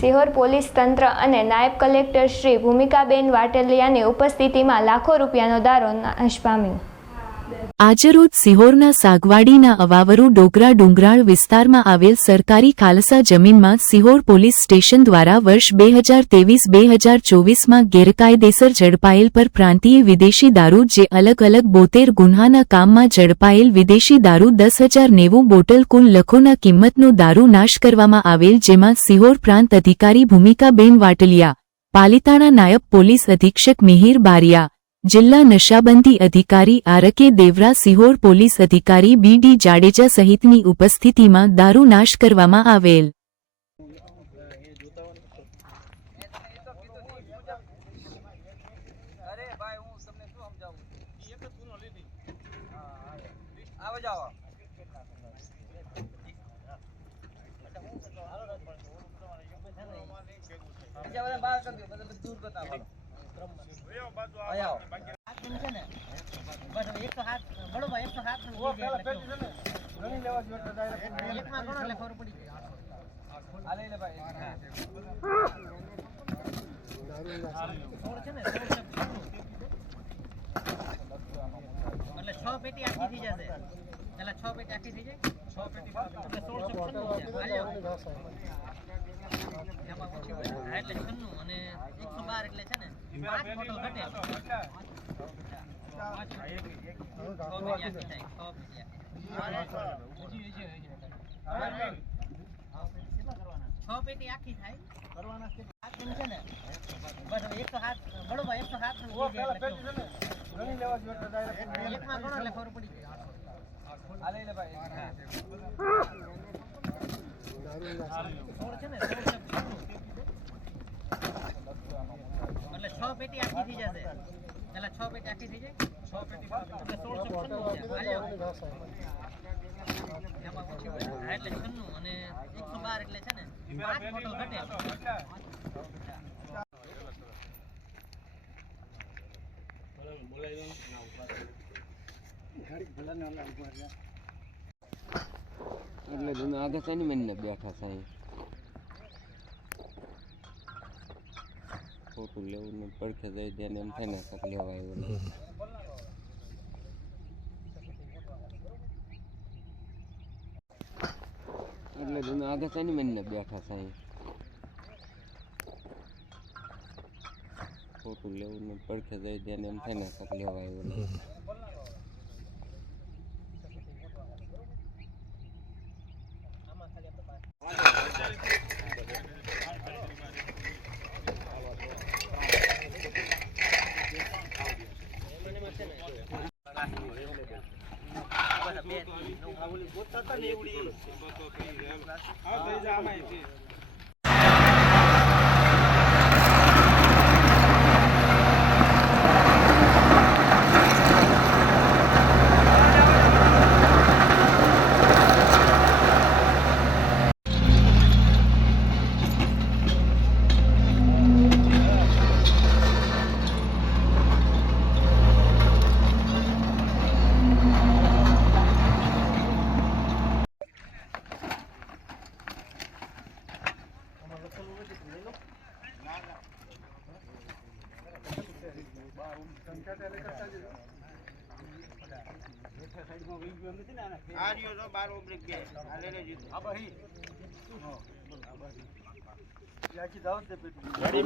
Sihor police તંત્ર અને નાયબ કલેક્ટર શ્રી ભૂમિકાબેન વાટલિયાની ઉપસ્થિતિમાં લાખો રૂપિયાનો દારો નાશ પામ્યો. આજરોજ સિહોરના સાગવાડીના અવાવરુ ડોગરા ડુંગરાળ વિસ્તારમાં આવેલ સરકારી ખાલસા જમીનમાં સિહોર પોલીસ સ્ટેશન દ્વારા વર્ષ બે હજાર તેવીસ બે હજાર ચોવીસમાં ગેરકાયદેસર ઝડપાયેલ પર પ્રાંતીય વિદેશી દારૂ જે અલગ અલગ બોતેર ગુન્હાના કામમાં ઝડપાયેલ વિદેશી દારૂ દસ હજાર નેવું બોટલ કુલ લખોના કિંમતનો દારૂ નાશ કરવામાં આવેલ જેમાં સિહોર પ્રાંત અધિકારી ભૂમિકાબેન વાટલિયા, પાલિતાણા નાયબ પોલીસ અધિક્ષક મિહિર બારિયા જિલ્લા નશાબંધી અધિકારી આરકે દેવરા સિહોર પોલીસ અધિકારી બી ડી જાડેજા સહિતની ઉપસ્થિતિમાં દારૂ નાશ કરવામાં આવેલ. બીજા બધા બહાર કરી દો બધા દૂર કરતા એટલે છ પેટી આખી થઈ જશે એટલે છ પેટી આખી થઈ જાય? છ પેટી એટલે સોળ છન્નું. એટલે છન્નું અને એકસો બાર એટલે છે ને પાંચ બોટલ ઘટે. છ પેટી આખી થાય. આખી. છ ને? બસ એકસો હાથ બરોબર એકસો હાથ એકમાં ઘણો એટલે ખબર પડી જાય. એટલે છ પેટી આખી થઈ જશે એટલે છ પેટી આખી થઈ જાય છ એટલે સોળ છન્નું છે હાલ્યો. એમાં પછી હોય. હા, એટલે છન્નું અને એકસો બાર એટલે છે ને ઘટે એટલે તમે આગળ શેની મહિને બેઠા સાહેબ ખોટું લેવું ને પડખે જઈ દે એમ થાય ને કાંઈક લેવા આવ્યો એટલે તમે આગળ શેની મહિને બેઠા સાહેબ ખોટું લેવું ને પડખે જઈ દે એમ થાય ને કાંઈક લેવા આવ્યો ને. ગાડીને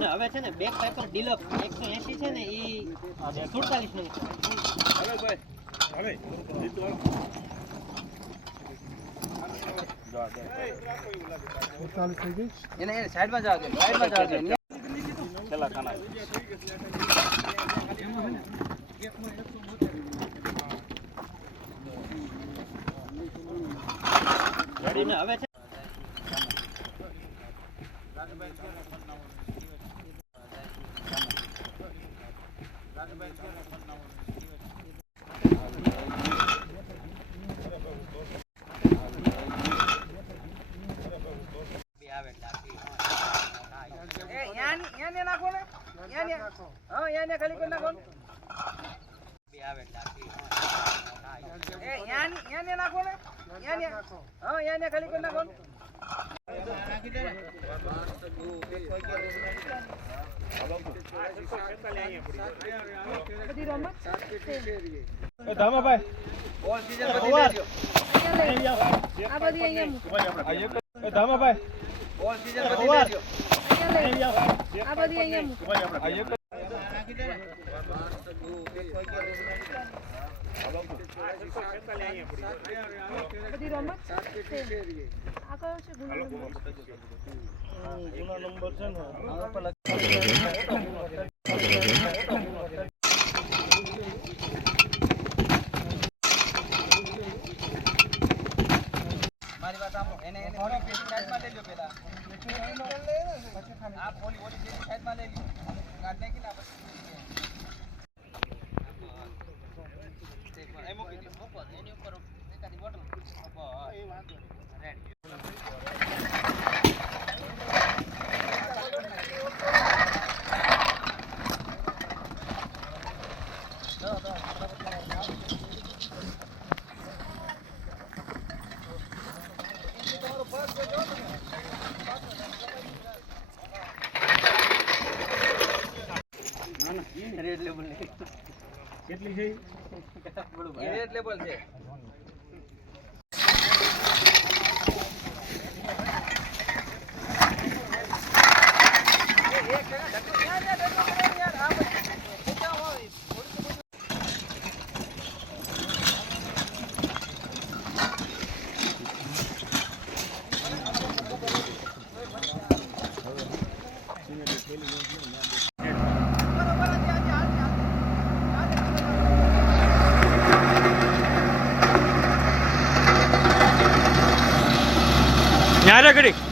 હવે છે ને બેક પેપર ડિલક્સ 180 છે ને ઈ 47 નંગ હવે ભાઈ. હવે. એને સાઈડમાં જવા દે સાઈડમાં જાવ દે ગાડીને હવે છે આવે એટલે આખી એ યાની યાને નાખો ને યાને યાને ખાલી કરી નાખો ને. બે આવે એટલે આખી એ યાની યાને નાખો ને યાને હા યાને ખાલી કરી નાખો ધામાભાઈ મારી વાત સાંભળો એને એને થોડો પેટી સાઈડમાં લઈ લો પેલા આ પોલી ઓલી પેટી સાઈડમાં લઈ લો કાઢ નાખી ને આ એ મૂકી દો મૂકો એની ઉપર એકાદી બોટલ રેડી રેડ લેબલ કેટલી છે? રેડ લેબલ છે. જ્યારે ઘડી